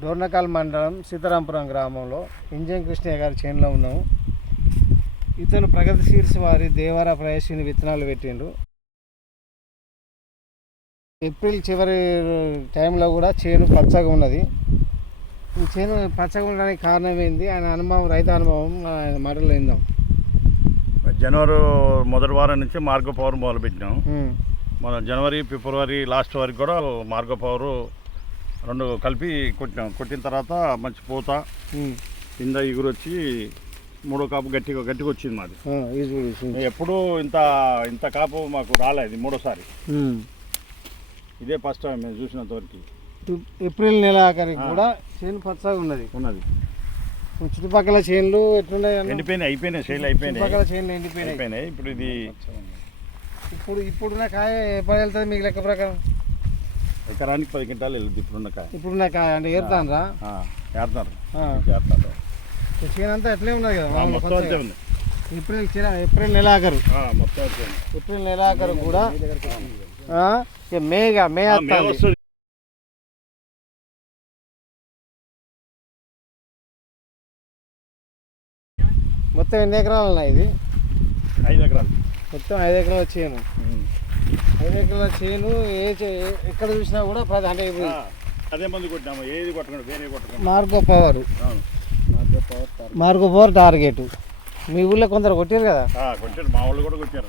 డోర్నకాల్ మండలం సీతారాంపురం గ్రామంలో ఇంజన్ కృష్ణయ్య గారి చేనులో ఉన్నాము. ఇతను ప్రగతి సీడ్స్ వారి దేవర ప్రయశిని విత్తనాలు పెట్టిండు. ఏప్రిల్ చివరి టైంలో కూడా చేను పచ్చగా ఉన్నది. ఈ చేను పచ్చగా ఉండడానికి కారణం ఏంది? ఆయన అనుభవం రైతు అనుభవం ఆయన మాటలు విందాం. జనవరి మొదటి వారం నుంచి మార్గో పవర్ మొదలుపెట్టినాం. మన జనవరి ఫిబ్రవరి లాస్ట్ వరకు కూడా మార్గో పవర్ రెండు కలిపి కొట్టినాం. కొట్టిన తర్వాత మంచి పూత. కింద ఇగురు వచ్చి మూడో కాపు గట్టిగా గట్టిగా వచ్చింది మాది. ఎప్పుడూ ఇంత ఇంత కాపు మాకు రాలేదు మూడోసారి. ఇదే ఫస్ట్ టైం మేము చూసినంత వరకు ఏప్రిల్ నెల ఆఖరికి కూడా చేను పచ్చగా ఉన్నది. ఉన్నది. చుట్టుపక్కల చేనులు ఎట్లున్నాయి? ఎండిపోయినాయి అయిపోయినాయి సేల్ అయిపోయినాయి. చుట్టుపక్కల చేనులు ఎండిపోయినాయి. అయిపోయినాయి. ఇప్పుడు ఇది ఇప్పుడు ఇప్పుడున్న కాయ ఎప్పుడు వెళ్తుంది మీకు లెక్క ప్రకారం? ఎకరానికి పది క్వింటాలు వెళ్ళుద్ది ఇప్పుడున్న కాయ. ఇప్పుడున్న కాయ అంటే ఏరుతానరా ఏరుతారు. ఆ. ఏరుతారు. చేను అంతా ఎట్లే ఉన్నది కదా మొత్తం. అంతే ఉంది. ఏప్రిల్ ఏప్రిల్ నెల ఆఖరు ఆ, మొత్తం ఏప్రిల్ నెల ఆఖరు కూడా మేగా మే వస్తుంది మొత్తం ఎన్ని ఎకరాలు ఉన్నాయి ఇది? ఐదు ఎకరాలు. మొత్తం ఐదు ఎకరాల చేను ఐదు ఎకరాల చేను ఏ ఎక్కడ చూసినా కూడా అంటే ఇప్పుడు ఆ, అదే మంది కొట్టినాము. ఏది కొట్టకుండా వేరే కొట్టకుండా. Margo power. అవును. Margo power target. మీ ఊళ్ళో కొందరు కొట్టారు కదా? కొట్టారు మా వాళ్ళు కూడా కొట్టారు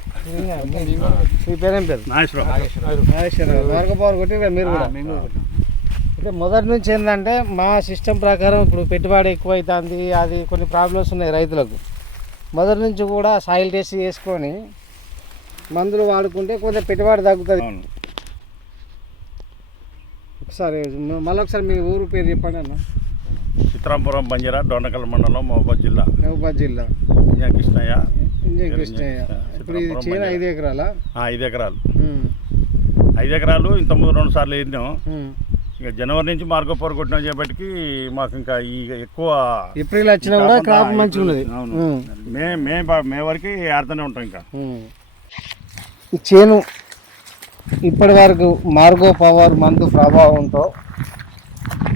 మీ పేరేం పేరు? నాగేశ్వరరావు. నాగేశ్వరరావు. మార్గో పవర్ కొట్టారు కదా మీరు కూడా? అయితే మొదటి నుంచి ఏంటంటే మా సిస్టమ్ ప్రకారం ఇప్పుడు పెట్టుబడి ఎక్కువ అవుతుంది అది కొన్ని ప్రాబ్లమ్స్ ఉన్నాయి రైతులకు. మొదటి నుంచి కూడా సాయిల్ టెస్ట్ చేసుకొని మందులు వాడుకుంటే కొంచెం పెట్టుబడి తగ్గుతుంది. ఒకసారి మళ్ళీ ఒకసారి మీ ఊరు పేరు చెప్పండి అన్న. చిత్రాంపురం బంజారా డొండకల్ మండలం మహబూబాద్ జిల్లా. మహబూబాద్ జిల్లా. ఇంజన్ కృష్ణయ్య ఇంజన్ కృష్ణయ్య ఇప్పుడు ఇది చేను. ఐదు ఎకరాలా? ఐదు ఎకరాలు. ఐదు ఎకరాలు ఇంతకుముందు రెండు సార్లు వేసినాం. ఇక జనవరి నుంచి మార్గోపర్ కొట్టినాం చేపటికి మాకు ఇంకా ఈ ఎక్కువ ఏప్రిల్ వచ్చినా కూడా క్రాప్ మంచిగా ఉన్నది అవును మే మే మే వరకు ఆడుతూనే ఉంటాం ఇంకా. ఈ చేను ఇప్పటి వరకు మార్గో పవర్ మందు ప్రభావంతో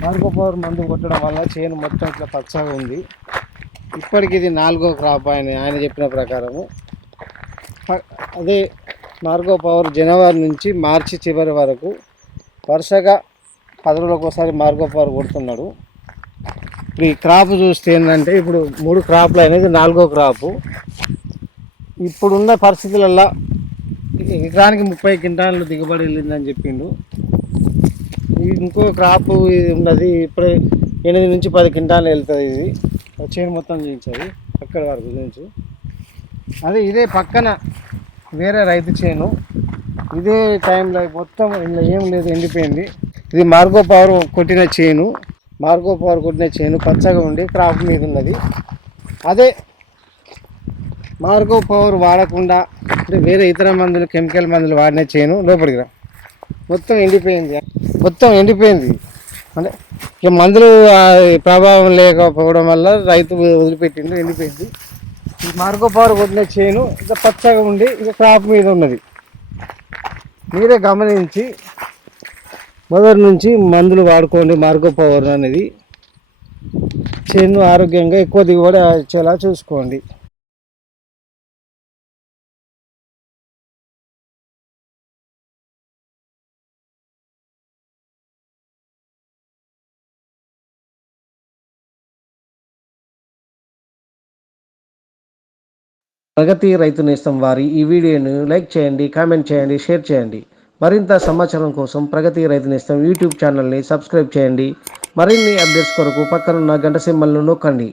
మార్గో పవర్ మందు కొట్టడం వల్ల చేను మొత్తం ఇట్లా పచ్చగా ఉంది. ఇప్పటికి ఇది నాలుగో క్రాప్ ఆయన ఆయన చెప్పిన ప్రకారము. అదే మార్గో పవర్ జనవరి నుంచి మార్చి చివరి వరకు వరుసగా పది రోజులకు ఒకసారి మార్గో పవర్ కొడుతున్నాడు. ఇప్పుడు ఈ క్రాప్ చూస్తే ఏంటంటే ఇప్పుడు మూడు క్రాప్లు అనేది నాలుగో క్రాపు. ఇప్పుడున్న పరిస్థితులల్లో ఎకరానికి ముప్పై క్వింటాలు దిగుబడి వెళ్ళిందని చెప్పిండు. ఇంకో క్రాప్ ఇది ఉన్నది ఇప్పుడు ఎనిమిది నుంచి పది క్వింటాలు వెళ్తుంది ఇది. చేను మొత్తం చేయించాలి అక్కడ వరకు చూపించు అదే ఇదే పక్కన వేరే రైతు చేను. ఇదే టైంలో మొత్తం ఇందులో ఏం లేదు ఎండిపోయింది. ఇది మార్గో పవర్ కొట్టిన చేను. మార్గో పవర్ కొట్టిన చేను పచ్చగా ఉండి క్రాప్ మీద ఉన్నది. అదే మార్గో పవర్ వాడకుండా అంటే వేరే ఇతర మందులు కెమికల్ మందులు వాడిన చేను లోపలికి రా. మొత్తం ఎండిపోయింది. మొత్తం ఎండిపోయింది. అంటే ఇక మందులు ప్రభావం లేకపోవడం వల్ల రైతు వదిలిపెట్టిండు ఎండిపోయింది. మార్గో పవర్ కొట్టిన చేను ఇంకా పచ్చగా ఉండి ఇంకా క్రాప్ మీద ఉన్నది. మీరే గమనించి మొదటి నుంచి మందులు వాడుకోండి మార్గో పవర్ అనేది. చేను ఆరోగ్యంగా ఎక్కువ దిగుబడి వచ్చేలా చూసుకోండి. ప్రగతి రైతు నేస్తం వారి ఈ వీడియోను లైక్ చేయండి కామెంట్ చేయండి షేర్ చేయండి. మరింత సమాచారం కోసం ప్రగతి రైతు నేస్తం యూట్యూబ్ ఛానల్ని సబ్స్క్రైబ్ చేయండి. మరిన్ని అప్డేట్స్ కొరకు పక్కనున్న గంట సింబల్ను నొక్కండి.